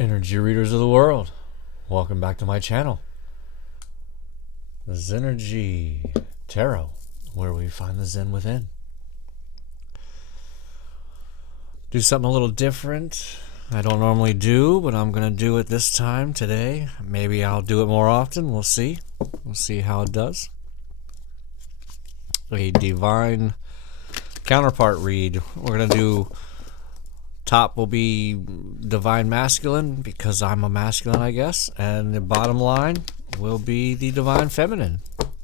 Energy readers of the world, welcome back to my channel, the Zenergy Tarot, where we find the Zen within. Do something a little different. I don't normally do, but I'm going to do it this time today. Maybe I'll do it more often. We'll see. We'll see how it does. A divine counterpart read. We're going to do... Top will be divine masculine because I'm a masculine, I guess, and the bottom line will be the divine feminine,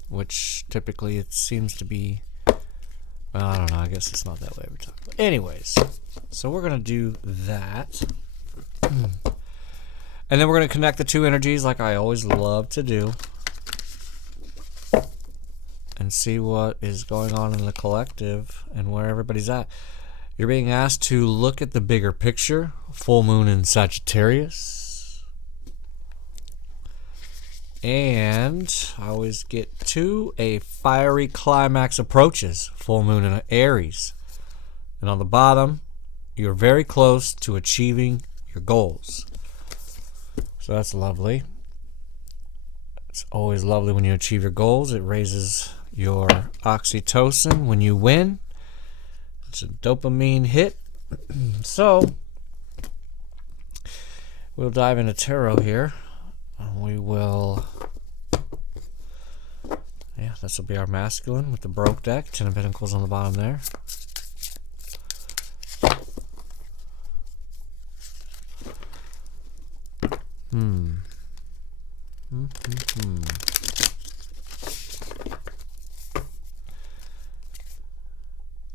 which typically it seems to be, well, I don't know, I guess it's not that way every time. But anyways, so we're going to do that. And then we're going to connect the two energies like I always love to do and see what is going on in the collective and where everybody's at. You're being asked to look at the bigger picture, full moon in Sagittarius. And I always get to a fiery climax approaches, full moon in Aries. And on the bottom, you're very close to achieving your goals. So that's lovely. It's always lovely when you achieve your goals. It raises your oxytocin when you win. It's a dopamine hit. So we'll dive into tarot here. We will, yeah, this will be our masculine with the broke deck, 10 of Pentacles on the bottom there.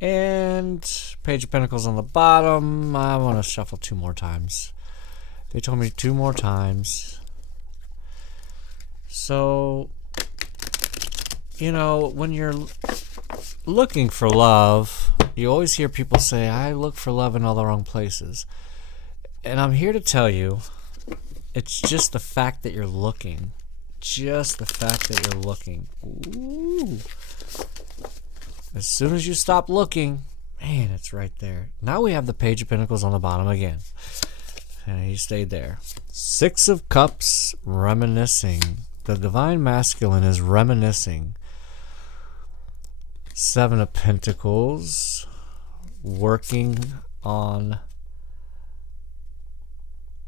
And Page of Pentacles on the bottom. I want to shuffle 2 more times. They told me 2 more times. So, you know, when you're looking for love, you always hear people say, I look for love in all the wrong places. And I'm here to tell you, it's just the fact that you're looking. Just the fact that you're looking. Ooh. As soon as you stop looking, man, it's right there. Now we have the Page of Pentacles on the bottom again. And he stayed there. 6 of Cups, reminiscing. The divine masculine is reminiscing. 7 of Pentacles, working on,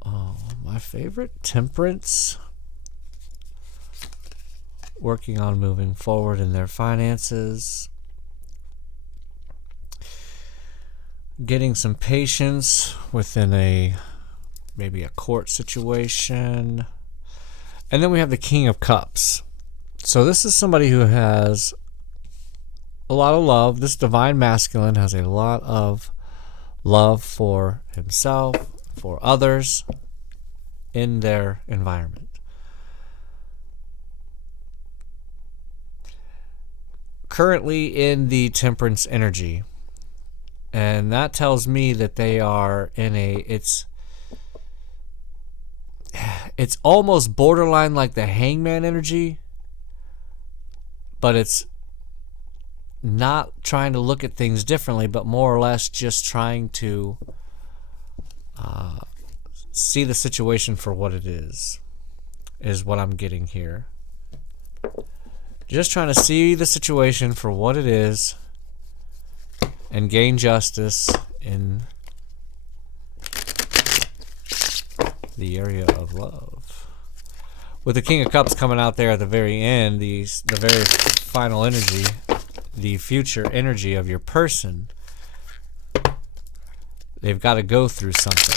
oh, my favorite, Temperance. Working on moving forward in their finances. Getting some patience within maybe a court situation. And then we have the King of Cups. So this is somebody who has a lot of love. This divine masculine has a lot of love for himself, for others, in their environment. Currently in the Temperance energy. And that tells me that they are in it's almost borderline like the Hangman energy, but it's not trying to look at things differently, but more or less just trying to see the situation for what it is what I'm getting here. Just trying to see the situation for what it is and gain justice in the area of love. With the King of Cups coming out there at the very end, the very final energy, the future energy of your person, they've got to go through something.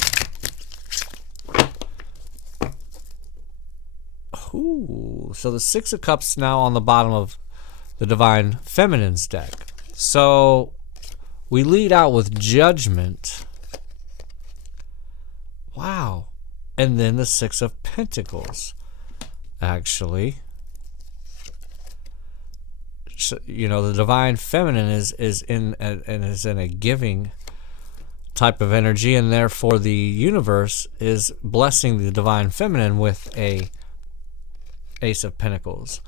Ooh, so the 6 of Cups now on the bottom of the Divine Feminine's deck. So we lead out with Judgment. Wow. And then the 6 of Pentacles. Actually. So, you know, the Divine Feminine is in a giving type of energy, and therefore the universe is blessing the Divine Feminine with a Ace of Pentacles.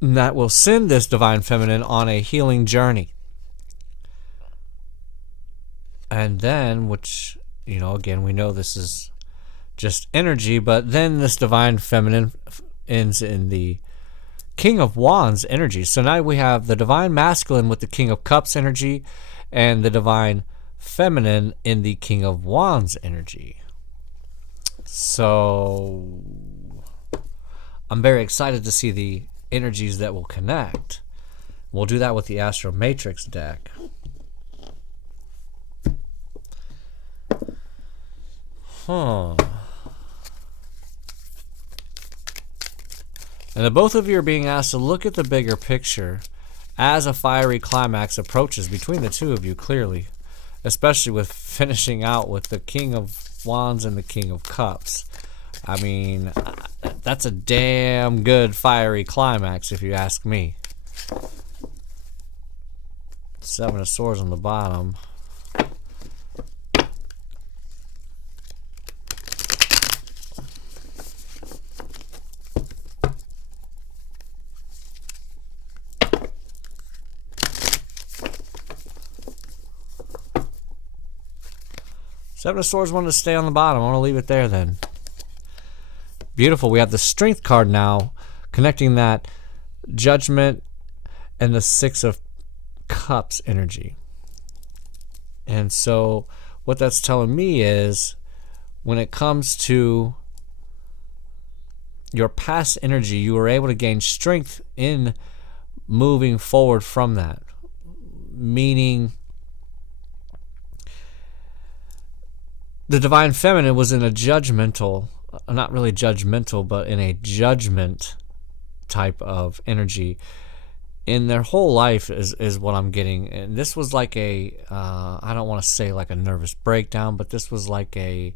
And that will send this Divine Feminine on a healing journey. And then, which, you know, again, we know this is just energy. But then this divine feminine ends in the King of Wands energy. So now we have the divine masculine with the King of Cups energy and the divine feminine in the King of Wands energy. So I'm very excited to see the energies that will connect. We'll do that with the Astro Matrix deck. And the both of you are being asked to look at the bigger picture as a fiery climax approaches between the two of you, clearly. Especially with finishing out with the King of Wands and the King of Cups. I mean, that's a damn good fiery climax if you ask me. Seven of Swords on the bottom. Seven of Swords wanted to stay on the bottom. I want to leave it there then. Beautiful. We have the Strength card now, connecting that Judgment and the Six of Cups energy. And so what that's telling me is when it comes to your past energy, you were able to gain strength in moving forward from that. Meaning the divine feminine was in a judgmental, not really judgmental, but in a judgment type of energy in their whole life is what I'm getting. And this was like a, I don't want to say like a nervous breakdown, but this was like a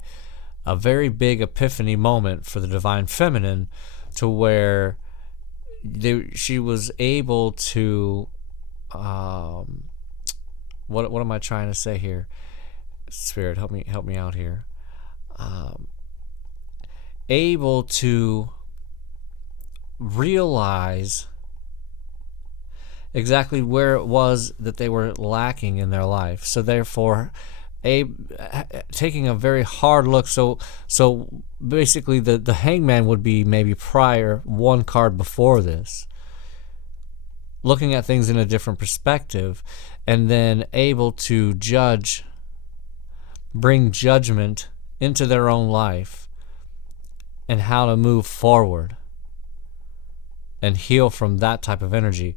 very big epiphany moment for the divine feminine, to where she was able to, what am I trying to say here? Spirit, help me out here. Able to realize exactly where it was that they were lacking in their life. So therefore, taking a very hard look. So basically, the Hangman would be maybe prior, one card before this, looking at things in a different perspective, and then able to judge, bring judgment into their own life and how to move forward and heal from that type of energy.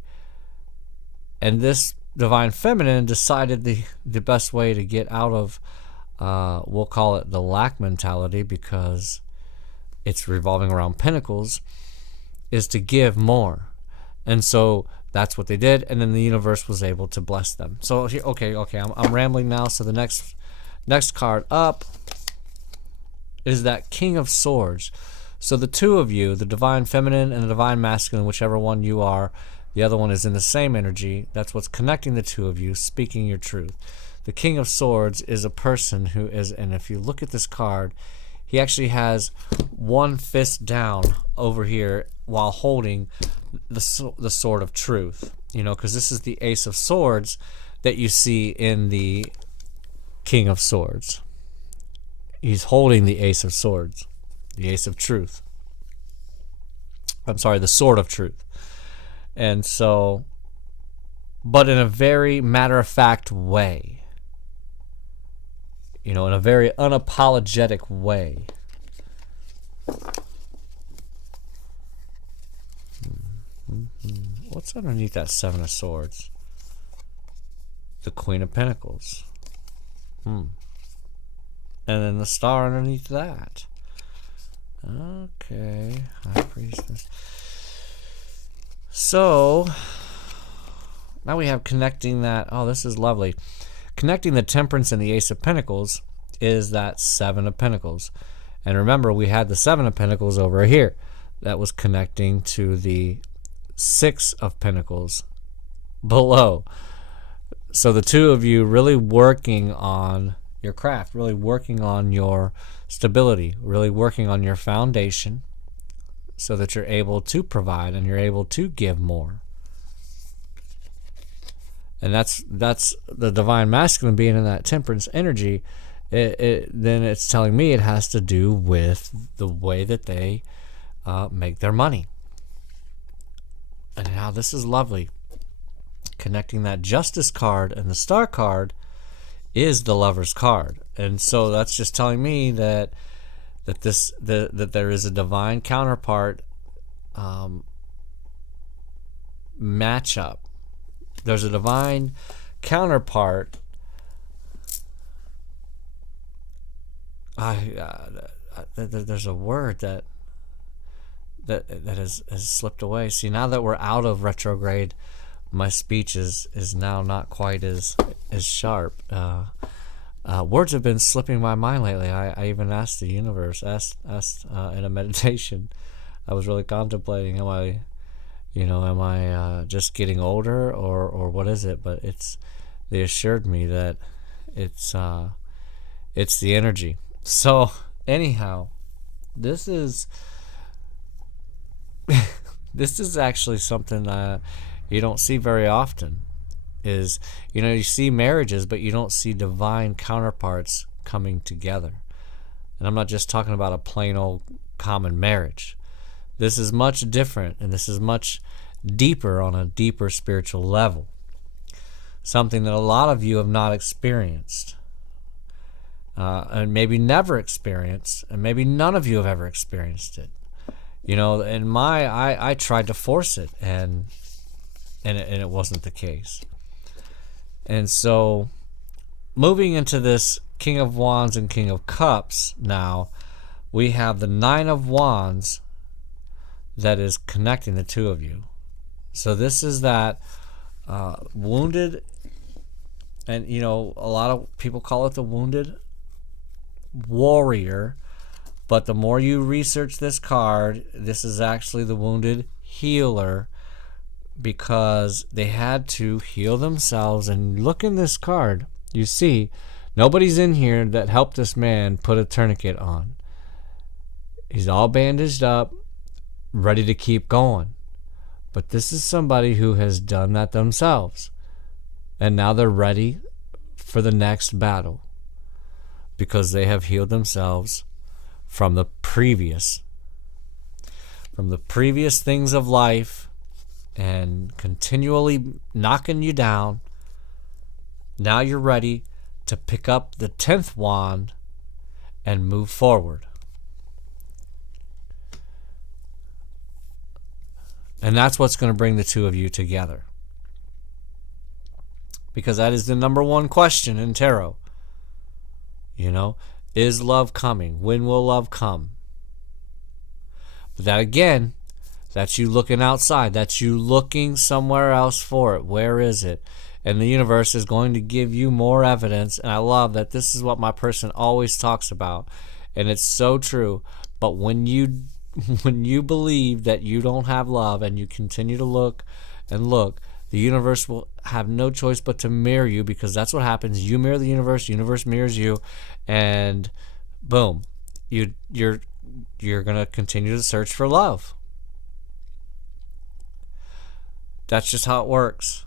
And this divine feminine decided the best way to get out of, we'll call it the lack mentality, because it's revolving around pentacles, is to give more. And so that's what they did, and then the universe was able to bless them. So okay, I'm rambling now. So the next card up is that King of Swords. So the two of you, the divine feminine and the divine masculine, whichever one you are, the other one is in the same energy. That's what's connecting the two of you, speaking your truth. The King of Swords is a person who is, and if you look at this card, he actually has one fist down over here while holding the sword of truth. You know, because this is the Ace of Swords that you see in the King of Swords. He's holding the Ace of Swords, the Ace of Truth. I'm sorry, the Sword of Truth. And so, but in a very matter-of-fact way. You know, in a very unapologetic way. What's underneath that Seven of Swords? The Queen of Pentacles. And then the star underneath that. Okay. High Priestess. So, now we have connecting that. Oh, this is lovely. Connecting the Temperance and the Ace of Pentacles is that Seven of Pentacles. And remember, we had the Seven of Pentacles over here. That was connecting to the Six of Pentacles below. So the two of you really working on your craft, really working on your stability, really working on your foundation so that you're able to provide and you're able to give more. And that's the divine masculine being in that temperance energy then it's telling me it has to do with the way that they make their money. And now this is lovely. Connecting that Justice card and the Star card is the Lover's card. And so that's just telling me that there is a divine counterpart matchup. There's a divine counterpart. There's a word that has slipped away. See, now that we're out of retrograde, my speech is now not quite as sharp. Words have been slipping my mind lately. I even asked the universe, asked in a meditation. I was really contemplating, am I just getting older or what is it? But they assured me that it's the energy. So anyhow, this is actually something you don't see very often. Is, you see marriages, but you don't see divine counterparts coming together. And I'm not just talking about a plain old common marriage. This is much different, and this is much deeper on a deeper spiritual level. Something that a lot of you have not experienced. And maybe never experienced, and maybe none of you have ever experienced it. And I tried to force it, and it wasn't the case. And so, moving into this King of Wands and King of Cups now, we have the Nine of Wands that is connecting the two of you. So this is that wounded, and a lot of people call it the wounded warrior, but the more you research this card, this is actually the wounded healer, because they had to heal themselves. And look in this card, you see nobody's in here that helped this man put a tourniquet on. He's all bandaged up, ready to keep going. But this is somebody who has done that themselves, and now they're ready for the next battle, because they have healed themselves from the previous things of life, and continually knocking you down. Now you're ready to pick up the 10th wand and move forward. And that's what's going to bring the two of you together. Because that is the number one question in tarot. Is love coming? When will love come? But that again, that's you looking outside. That's you looking somewhere else for it. Where is it? And the universe is going to give you more evidence. And I love that this is what my person always talks about. And it's so true. But when you believe that you don't have love and you continue to look and look, the universe will have no choice but to mirror you, because that's what happens. You mirror the universe mirrors you, and boom, you're going to continue to search for love. That's just how it works.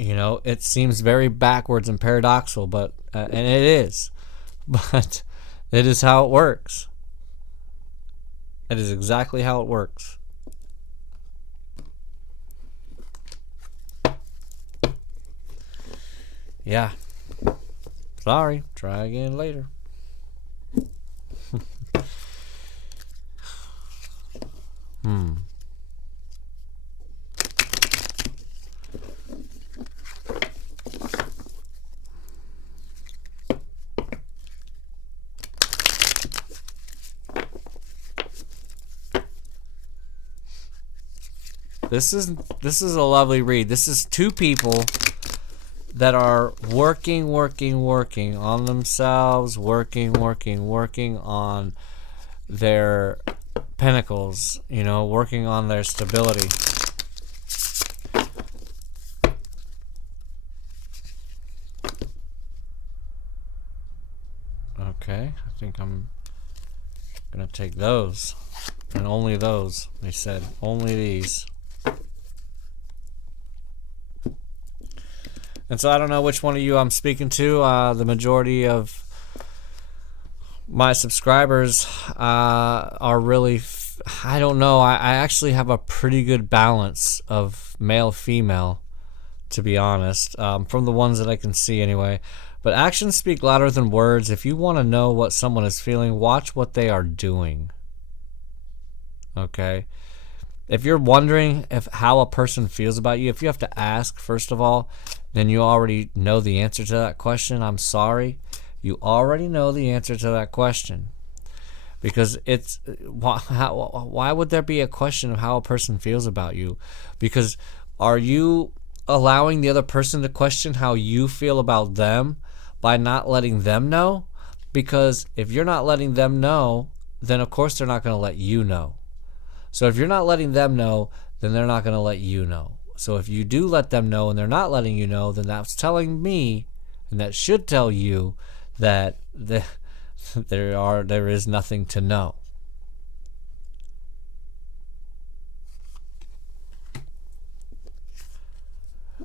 It seems very backwards and paradoxical, but and it is. But it is how it works. It is exactly how it works. Yeah. Sorry. Try again later. This is a lovely read. This is two people that are working on themselves, working on their pentacles, working on their stability. Okay, I think I'm gonna take those, and only those. They said only these. And so I don't know which one of you I'm speaking to. The majority of my subscribers are really, I don't know, I actually have a pretty good balance of male-female, to be honest, from the ones that I can see anyway. But actions speak louder than words. If you want to know what someone is feeling, watch what they are doing. Okay? If you're wondering how a person feels about you, if you have to ask, first of all, then you already know the answer to that question. I'm sorry. You already know the answer to that question. Because it's, why would there be a question of how a person feels about you? Because are you allowing the other person to question how you feel about them by not letting them know? Because if you're not letting them know, then of course they're not going to let you know. So if you're not letting them know, then they're not going to let you know. So if you do let them know and they're not letting you know, then that's telling me, and that should tell you, that there is nothing to know.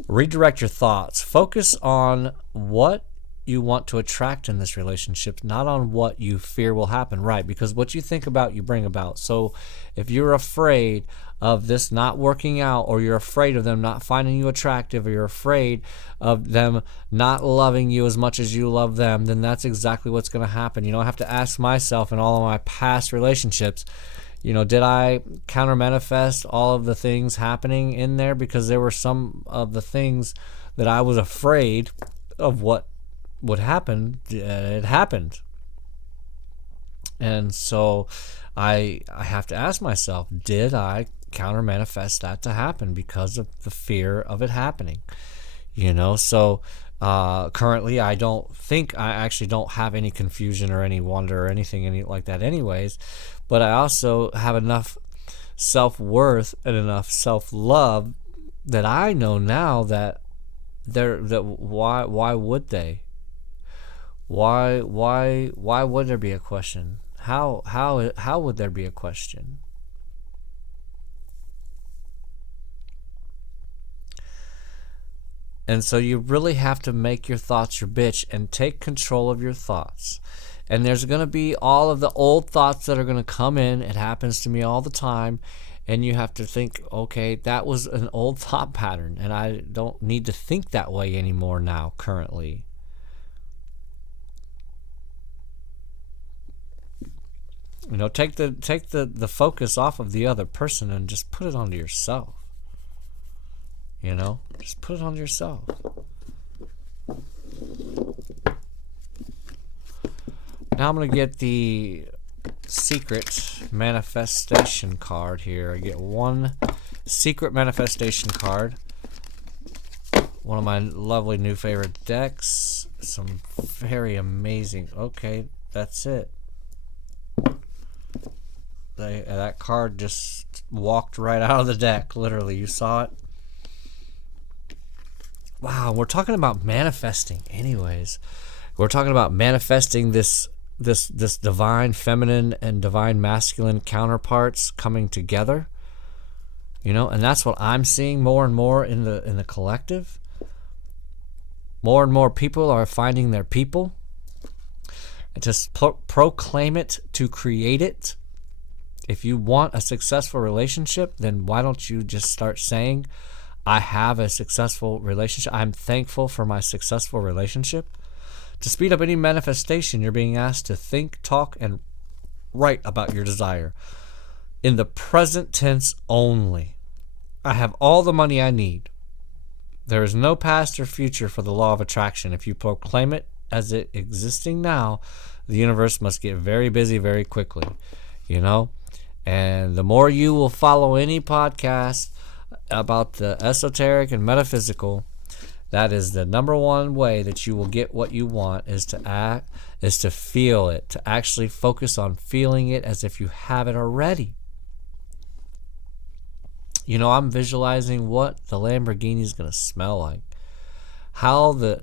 Redirect your thoughts. Focus on what you want to attract in this relationship, not on what you fear will happen, right? Because what you think about, you bring about. So if you're afraid of this not working out, or you're afraid of them not finding you attractive, or you're afraid of them not loving you as much as you love them, then that's exactly what's going to happen. You know, I have to ask myself in all of my past relationships, you know, did I counter manifest all of the things happening in there? Because there were some of the things that I was afraid of what would happen. It happened. And so I have to ask myself, did I counter manifest that to happen because of the fear of it happening? You know, so currently I actually don't have any confusion or any wonder or anything like that anyways, but I also have enough self-worth and enough self-love that I know now that why would they? Why would there be a question? How would there be a question? And so you really have to make your thoughts your bitch and take control of your thoughts. And there's going to be all of the old thoughts that are going to come in. It happens to me all the time. And you have to think, okay, that was an old thought pattern, and I don't need to think that way anymore now, currently. You know, take the focus off of the other person and just put it onto yourself. You know, just put it onto yourself. Now I'm going to get the secret manifestation card here. I get one secret manifestation card. One of my lovely new favorite decks. Some very amazing. Okay, that's it. That card just walked right out of the deck. Literally, you saw it. Wow, we're talking about manifesting. Anyways, we're talking about manifesting this divine feminine and divine masculine counterparts coming together. You know, and that's what I'm seeing more and more in the collective. More and more people are finding their people. And to proclaim it, to create it. If you want a successful relationship, then why don't you just start saying, I have a successful relationship. I'm thankful for my successful relationship. To speed up any manifestation, you're being asked to think, talk, and write about your desire. In the present tense only. I have all the money I need. There is no past or future for the law of attraction. If you proclaim it as it existing now, the universe must get very busy very quickly. You know? And the more you will follow any podcast about the esoteric and metaphysical, that is the number one way that you will get what you want, is to feel it, to actually focus on feeling it as if you have it already. You know, I'm visualizing what the Lamborghini is going to smell like, how the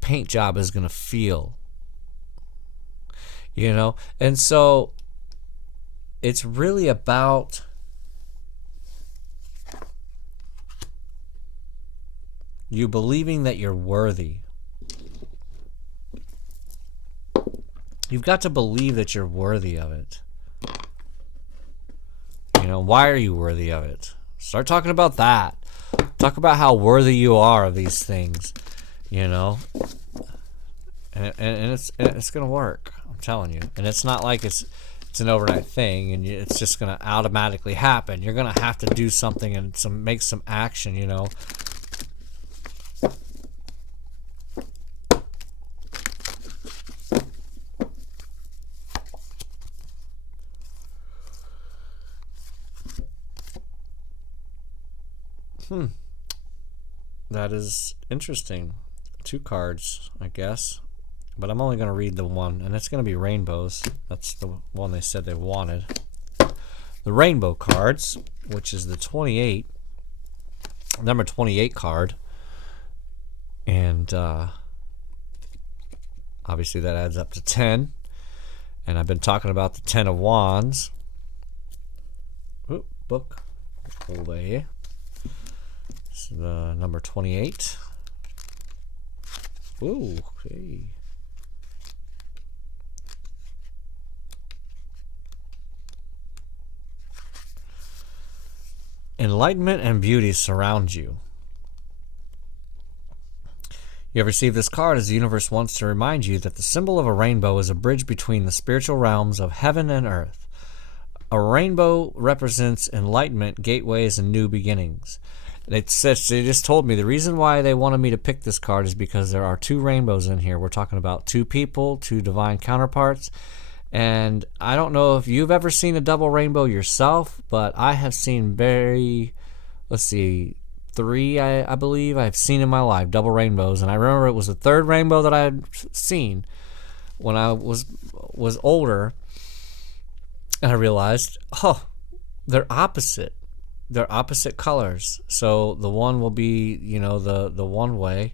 paint job is going to feel, you know, and so it's really about you believing that you're worthy. You've got to believe that you're worthy of it. You know, why are you worthy of it? Start talking about that. Talk about how worthy you are of these things, you know. And it's going to work. I'm telling you. And it's not like it's an overnight thing and it's just going to automatically happen. You're going to have to do something and make some action, you know. That is interesting. 2 cards, I guess. But I'm only going to read the one, and it's going to be rainbows. That's the one they said they wanted. The rainbow cards, which is the number 28 card. And obviously that adds up to 10. And I've been talking about the 10 of Wands. Oop, book. Hold that here. This is the number 28. Ooh, okay. Enlightenment and beauty surround you. You have received this card as the universe wants to remind you that the symbol of a rainbow is a bridge between the spiritual realms of heaven and earth. A rainbow represents enlightenment, gateways, and new beginnings. They just told me the reason why they wanted me to pick this card is because there are 2 rainbows in here. We're talking about 2 people, 2 divine counterparts. And I don't know if you've ever seen a double rainbow yourself, but I have seen 3, I believe I've seen in my life, double rainbows. And I remember it was the 3rd rainbow that I had seen when I was older. And I realized, oh, they're opposite. They're opposite colors. So the one will be, you know, the one way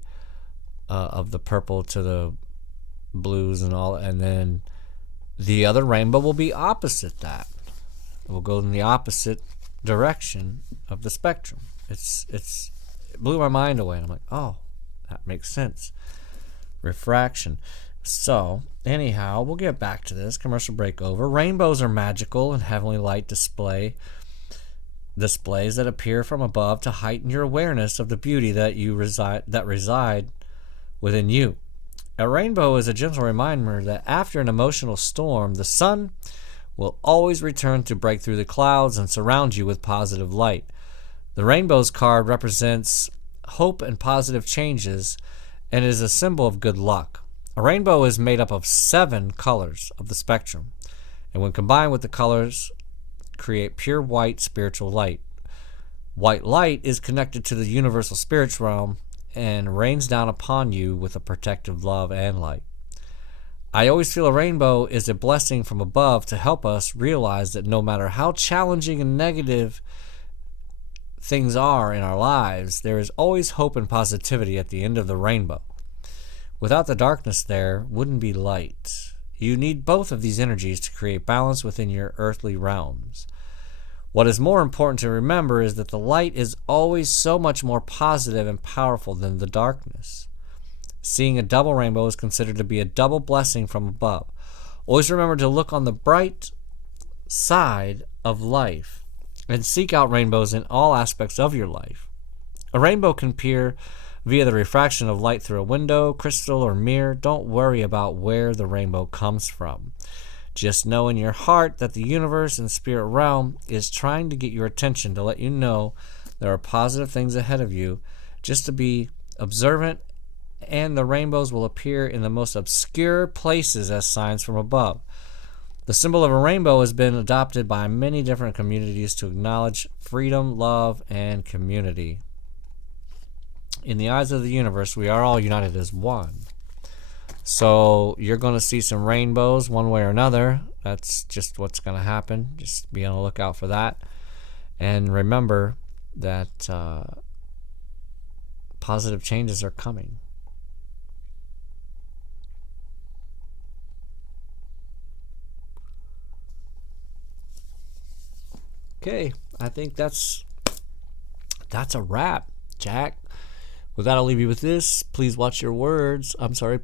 of the purple to the blues and all, and then the other rainbow will be opposite that. It will go in the opposite direction of the spectrum. It blew my mind away. And I'm like, oh, that makes sense. Refraction. So, anyhow, we'll get back to this. Commercial break over. Rainbows are magical and heavenly light displays that appear from above to heighten your awareness of the beauty that reside within you. A rainbow is a gentle reminder that after an emotional storm, the sun will always return to break through the clouds and surround you with positive light. The rainbows card represents hope and positive changes and is a symbol of good luck. A rainbow is made up of 7 colors of the spectrum, and when combined with the colors, create pure white spiritual light. White light is connected to the universal spiritual realm and rains down upon you with a protective love and light. I always feel a rainbow is a blessing from above to help us realize that no matter how challenging and negative things are in our lives, there is always hope and positivity at the end of the rainbow. Without the darkness, there wouldn't be light. You need both of these energies to create balance within your earthly realms. What is more important to remember is that the light is always so much more positive and powerful than the darkness. Seeing a double rainbow is considered to be a double blessing from above. Always remember to look on the bright side of life and seek out rainbows in all aspects of your life. A rainbow can appear via the refraction of light through a window, crystal, or mirror. Don't worry about where the rainbow comes from. Just know in your heart that the universe and spirit realm is trying to get your attention to let you know there are positive things ahead of you. Just to be observant, and the rainbows will appear in the most obscure places as signs from above. The symbol of a rainbow has been adopted by many different communities to acknowledge freedom, love, and community. In the eyes of the universe, we are all united as one. So you're going to see some rainbows one way or another. That's just what's going to happen. Just be on the lookout for that. And remember that positive changes are coming. Okay, I think that's a wrap, Jack. With that, I'll leave you with this. Please watch your words.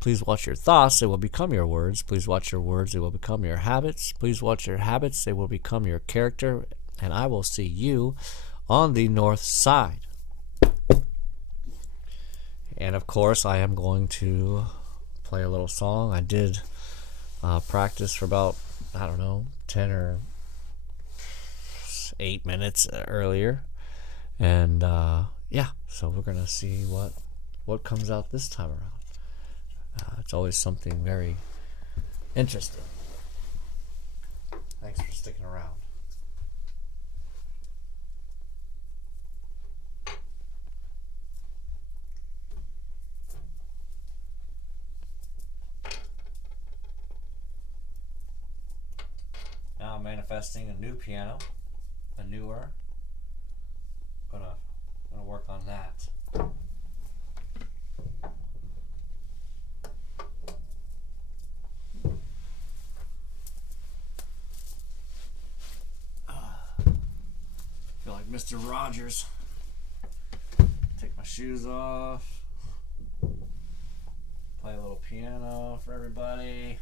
Please watch your thoughts. They will become your words. Please watch your words. They will become your habits. Please watch your habits. They will become your character. And I will see you on the north side. And of course, I am going to play a little song. I did practice for about, 10 or 8 minutes earlier. And yeah, so we're going to see what comes out this time around. It's always something very interesting. Thanks for sticking around. Now I'm manifesting a new piano, a newer. Gonna work on that. Feel like Mr. Rogers. Take my shoes off. Play a little piano for everybody.